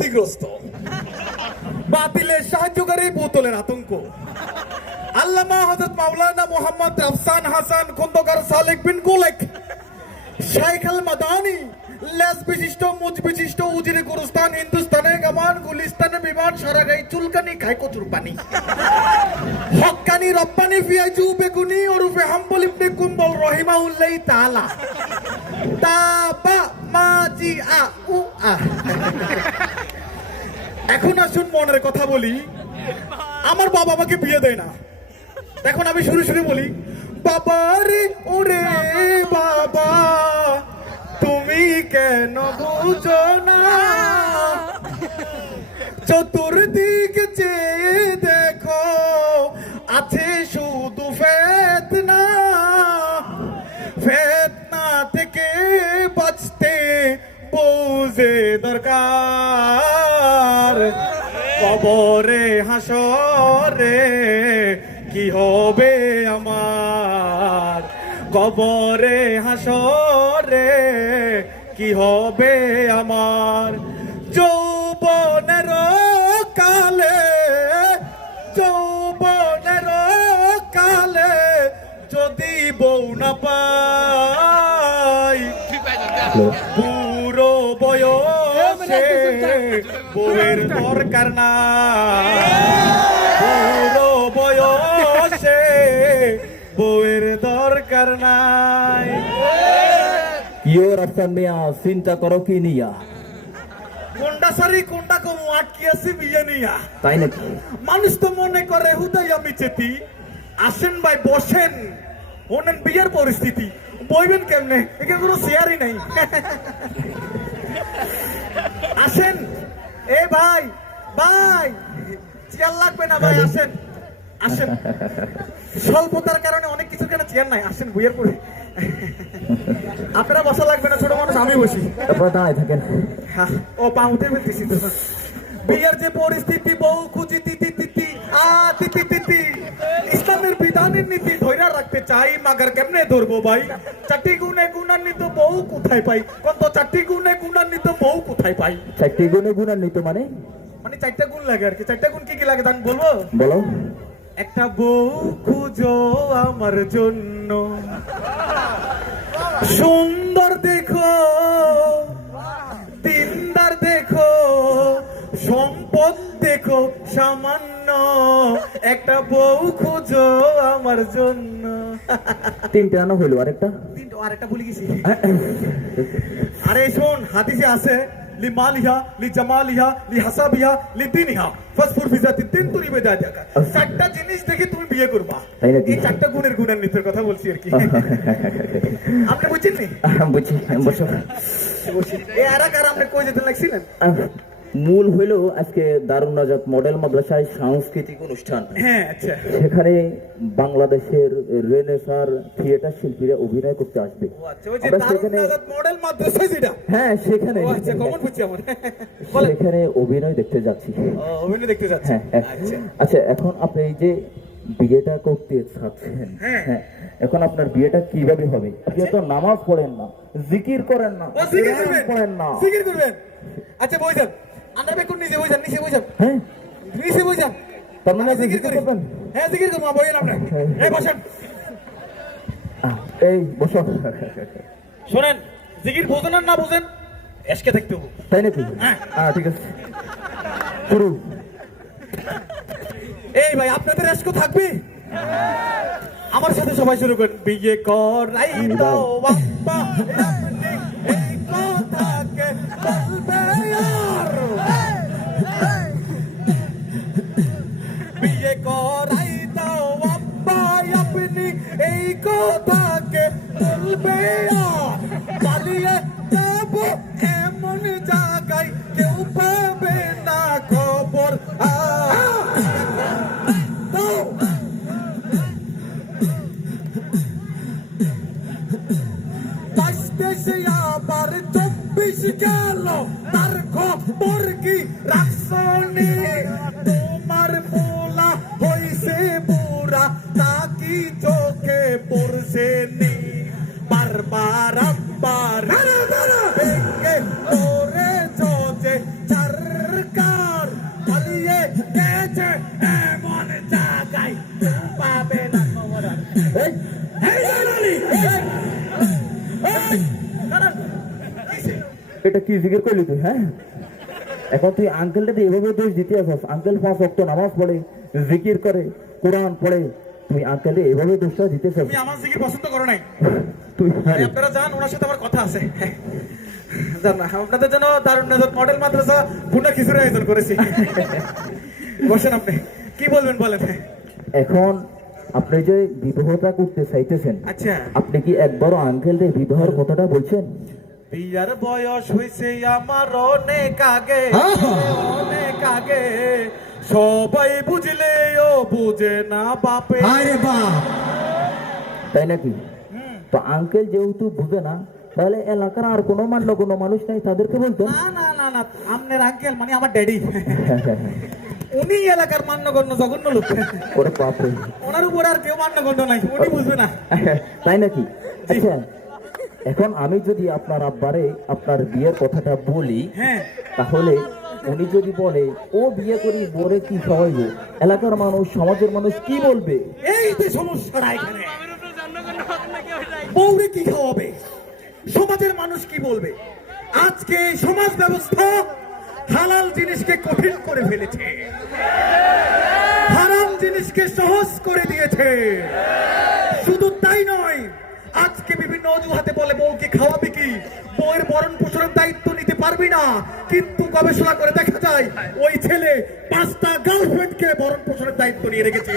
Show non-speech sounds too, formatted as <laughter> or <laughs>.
ক্ষতিগ্রস্ত। বাতিলের সাহায্যকারী বোতলের আতঙ্ক। আল্লামা হযরত মাওলানা মোহাম্মদ আফসান হাসান, খন্দকার সালেক বিন গোলেক শাইখ মাদানি লেস বিশিষ্ট, মুজ বিশিষ্ট, উজিরে গুরুস্তান, হিন্দুস্তানে গামান, গুলিস্তানে বিমান, সারাগাই, চুলকানি খাই কচুর পানি। হক্কানি রব্বানি, ফিয়াজু, বেগুনি, ওরফে হাম্বল ইবনে কুম্বল রহিমাউল্লাহ তাআলা। তাবা মাজি আ, উ, আ। এখন আসুন মনের কথা বলি। আমার বাবা আমাকে বিয়ে দেয় না। এখন আমি শুরু শুরু বলি, বাবা রে, ওরে বাবা, তুমি কেন বুঝো না? চতুর্দিক চেয়ে দেখো, আছে শুধু ফেতনা। ফেতনা থেকে বাঁচতে বুঝে দরকার। কবরে, হাসরে, কি হবে আমার? কবরে, হাসরে, কি হবে আমার? যৌবনের কালে যৌবনের কালে যদি বউ না পাই বউয়ের দরকার না। পুরো বয়সে বউয়ের দরকার নাই। কিও রাফসান মিয়া চিন্তা করো কি নিয়া? কোনটা সারি কোনটা কমু আটকি আছি বিয়ে নিয়া। তাই নাকি? মানুষ তো মনে করে হুদাই আমি চেতি। আসেন ভাই বসেন। ওনেন বিয়ের পরিস্থিতি। বইবেন কেমনে? এখানে কোনো শেয়ারই নাই। <laughs> ভাই ভাই। চেয়ার লাগবে না ভাই আসেন। আসেন। স্বল্পতার কারণে অনেক কিছু কেন চেয়ার নাই। আসেন বইয়ের পরে। আপনারা বসা লাগবে না ছোট মানুষ আমি বসি। দাঁড়ায় থাকেন। ও ও পাউতে ফেলতেছি তো। বিয়ের যে পরিস্থিতি বউ খুঁজি তিতি তিতি তিতি তিতি ইসলামের বিধানের নীতি রাখতে চাই মাগার কেমনে ধরবো ভাই? চারটি গুণে গুণান্বিত বউ কোথায় পাই? কত চারটি গুণে গুণান্বিত বউ কোথায় পাই? চারটি গুণে গুণান্বিত মানে? মানে চারটা গুণ লাগে আর কি। চারটা গুণ কি কি লাগে বলব? বলো। একটা বউ খুঁজো আমার জন্য। সুন্দর দেখো দিনদার দেখো সম্পদ দেখো সামান্য একটা বউ খুঁজো আমার জন্য। তিনটে আনা হইল আরেকটা? তিনটা আরেকটা ভুলে গেছি। আরে শোন হাদিসে আছে লি মালিহা লি জামালিহা লি হাসাবিহা লি দিনিহা ফাসফুর ফিজাতি তিন তুরি বেদা জায়গা চারটা জিনিস দেখে তুমি বিয়ে করবা। এই চারটা গুণের গুণান্বিতের কথা বলছি আর কি। আপনি বুঝছেন নি? বুঝছি বসো। এই আর আর আপনি কই যেতে লাগছিলেন? মূল হইল আজকে দারুণ নাজাত মডেল মাদ্রাসায় সাংস্কৃতিক অনুষ্ঠান। হ্যাঁ আচ্ছা। সেখানে বাংলাদেশের রেনেসার থিয়েটার শিল্পীরা অভিনয় করতে আসবে। আচ্ছা সেখানে মডেল মাদ্রাসা যেটা? হ্যাঁ সেখানে। আচ্ছা <laughs> সেখানে অভিনয় দেখতে যাচ্ছি। অভিনয় দেখতে যাচ্ছি হ্যাঁ। আচ্ছা। এখন আপনি এই যে বিয়েটা করতে চাচ্ছেন হ্যাঁ। হ্যাঁ এখন আপনার বিয়েটা কীভাবে হবে? আপনি তো নামাজ পড়েন না জিকির করেন না করেন না। জিকির করবেন? আচ্ছা বই যান আমরা বেকুন নিচে বই নিচে বই হ্যাঁ? নিচে বই তার মানে জিকির জিকির করবেন? হ্যাঁ জিকির করব বইয়েন আপনার এই বসেন। এই বসো। শোনেন জিকির বোঝেন না বোঝেন এসকে থাকতে হব। তাই নাকি? হ্যাঁ। ঠিক আছে। শুরু। এই ভাই আপনাদের এসকো থাকবে? আমার সাথে সবাই শুরু করেন বিয়ে করাই করাই তো বাপ্পা আপনি এই কথাকে বলবে। পালিয়ে যাব এমন জায়গায়, কেউ পাবে না খবর। দাও। বাঁচতেছে আবার চব্বিশ গেল, তার খবর কি রাখছনি এটা কি জিজ্ঞেস করলি তুই হ্যাঁ? এখন তুই আঙ্কেলটা দিয়ে এভাবে দোষ দিতে আসস। আঙ্কেল পাঁচ অক্ট নামাজ পড়ে জিকির করে কোরআন পড়ে তুমি আঙ্কেলে এভাবে দোষটা দিতেছ তুমি আমার জিকির পছন্দ করো নাই। তুই আপনারা যান ওনার সাথে আমার কথা আছে। যান না, আপনাদের জন্য দারুণ নজর মডেল মাদ্রাসা ভুনা খিচুড়ি আয়োজন করেছি। বসেন আপনি কি বলবেন বলেন? এখন আপনি যে বিবাহটা করতে চাইতেছেন আচ্ছা। আপনি কি একবারও আঙ্কেলদের বিবাহের কথাটা বলছেন? বিয়ার বয়স হয়েছে আমার অনেক আগে অনেক আগে। সবাই বুঝলে ও বুঝে না বাপে। আরে বাপ। তাই নাকি? তো আঙ্কেল যেহেতু বুঝে না তাহলে এলাকার আর কোনো মান্য কোনো মানুষ নাই তাদেরকে বলতেন না না না না আমনের আঙ্কেল মানে আমার ড্যাডি <laughs> উনি এলাকার মান্যগণ্য জঘন্য লোক। ওরে বাপরে। ওনার উপর আর কেউ মান্যগণ্য নাই উনি বুঝবে না। <laughs> তাই নাকি? আচ্ছা এখন আমি যদি আপনার আব্বারে আপনার বিয়ের কথাটা বলি হ্যাঁ। তাহলে উনি যদি বলে ও বিয়ে করি বরে কি খাওয়াইব এলাকার মানুষ সমাজের মানুষ কি বলবে? এই তো সমস্যা এখানে। বউরে কি খাওয়াবে সমাজের মানুষ কি বলবে? আজকে সমাজ ব্যবস্থা হালাল জিনিসকে কঠিন করে ফেলেছে। হারাম জিনিসকে সহজ করে দিয়েছে। শুধু তাই নয়, আজকে বিভিন্ন অজুহাতে বলে বউকে খাওয়াবে কি? বউয়ের বরণ পোষণের দায়িত্ব নিতে পারবি না। কিন্তু গবেষণা করে দেখা যায়, ওই ছেলে পাঁচটা গার্লফ্রেন্ডকে বরণ পোষণের দায়িত্ব নিয়ে রেখেছে।